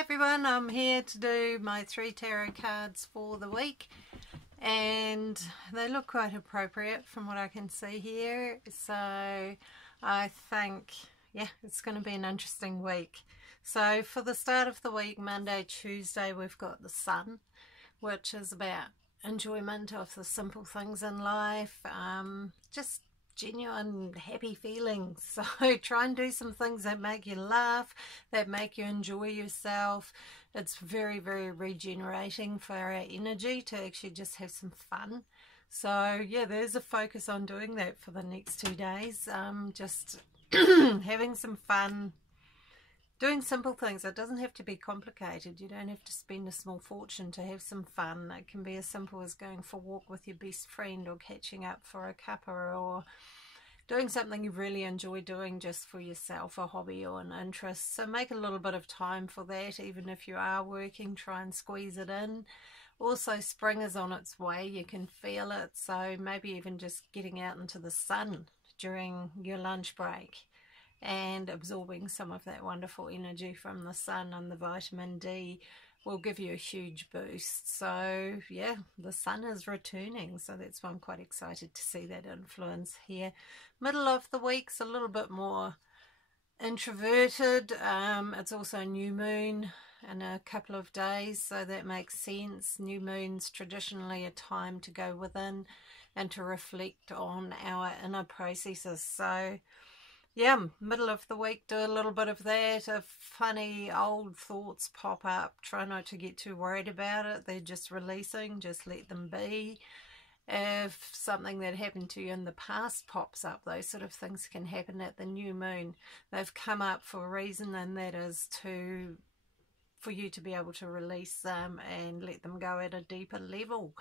Hi everyone, I'm here to do my 3 tarot cards for the week, and they look quite appropriate from what I can see here, so I think it's going to be an interesting week. So for the start of the week, Monday, Tuesday, we've got the Sun, which is about enjoyment of the simple things in life, just genuine happy feelings. So try and do some things that make you laugh, that make you enjoy yourself. It's very, very regenerating for our energy to actually just have some fun. So yeah, there's a focus on doing that for the next 2 days. Just having some fun, doing simple things. It doesn't have to be complicated. You don't have to spend a small fortune to have some fun. It can be as simple as going for a walk with your best friend, or catching up for a cuppa, or doing something you really enjoy doing just for yourself, a hobby or an interest. So make a little bit of time for that. Even if you are working, try and squeeze it in. Also, spring is on its way. You can feel it. So maybe even just getting out into the sun during your lunch break and absorbing some of that wonderful energy from the sun and the vitamin D will give you a huge boost. So yeah, the sun is returning, so that's why I'm quite excited to see that influence here. Middle of the week's a little bit more introverted. It's also a new moon in a couple of days, so that makes sense. New moon's traditionally a time to go within and to reflect on our inner processes. So yeah, middle of the week, do a little bit of that. If funny old thoughts pop up, try not to get too worried about it. They're just releasing, just let them be. If something that happened to you in the past pops up, those sort of things can happen at the new moon. They've come up for a reason, and that is for you to be able to release them and let them go at a deeper level.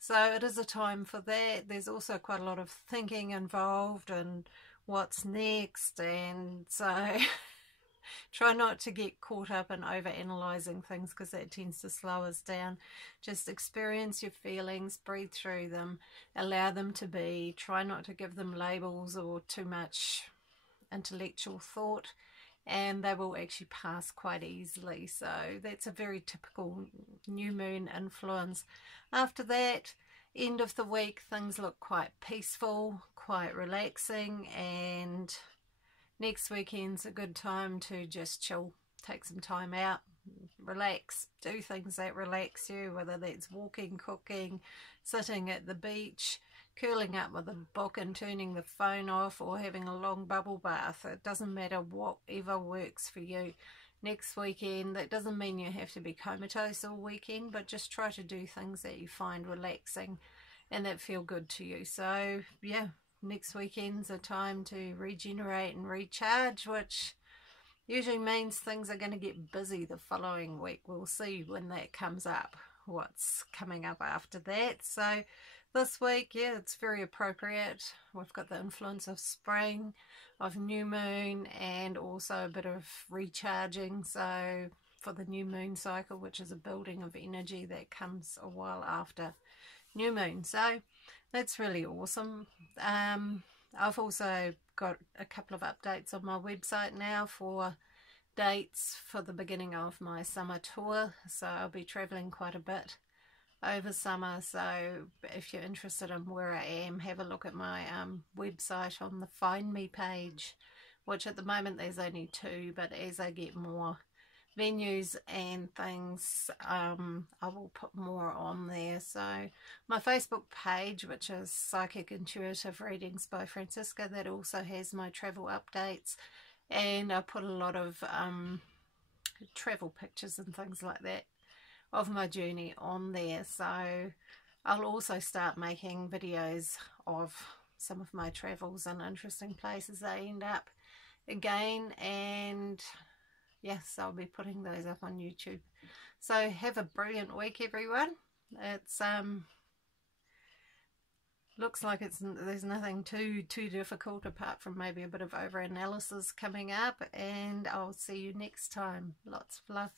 So it is a time for that. There's also quite a lot of thinking involved and what's next, and so try not to get caught up in over analyzing things, because that tends to slow us down. Just experience your feelings, breathe through them, allow them to be. Try not to give them labels or too much intellectual thought, and they will actually pass quite easily. So that's a very typical new moon influence. After that, end of the week, things look quite peaceful, quite relaxing, and next weekend's a good time to just chill, take some time out, relax, do things that relax you, whether that's walking, cooking, sitting at the beach, curling up with a book and turning the phone off, or having a long bubble bath. It doesn't matter, whatever works for you. Next weekend, that doesn't mean you have to be comatose all weekend, but just try to do things that you find relaxing and that feel good to you. So yeah, next weekend's a time to regenerate and recharge, which usually means things are going to get busy the following week. We'll see when that comes up, what's coming up after that. So this week, yeah, it's very appropriate. We've got the influence of spring, of new moon, and also a bit of recharging. So for the new moon cycle, which is a building of energy that comes a while after new moon. So that's really awesome. I've also got a couple of updates on my website now for dates for the beginning of my summer tour. So I'll be traveling quite a bit over summer, so if you're interested in where I am, have a look at my website on the Find Me page, which at the moment there's only 2, but as I get more venues and things, I will put more on there. So my Facebook page, which is Psychic Intuitive Readings by Francisca, that also has my travel updates, and I put a lot of travel pictures and things like that of my journey on there. So I'll also start making videos of some of my travels and interesting places I end up again, and yes, I'll be putting those up on YouTube. So have a brilliant week, everyone. It's looks like there's nothing too difficult, apart from maybe a bit of over analysis coming up, and I'll see you next time. Lots of love.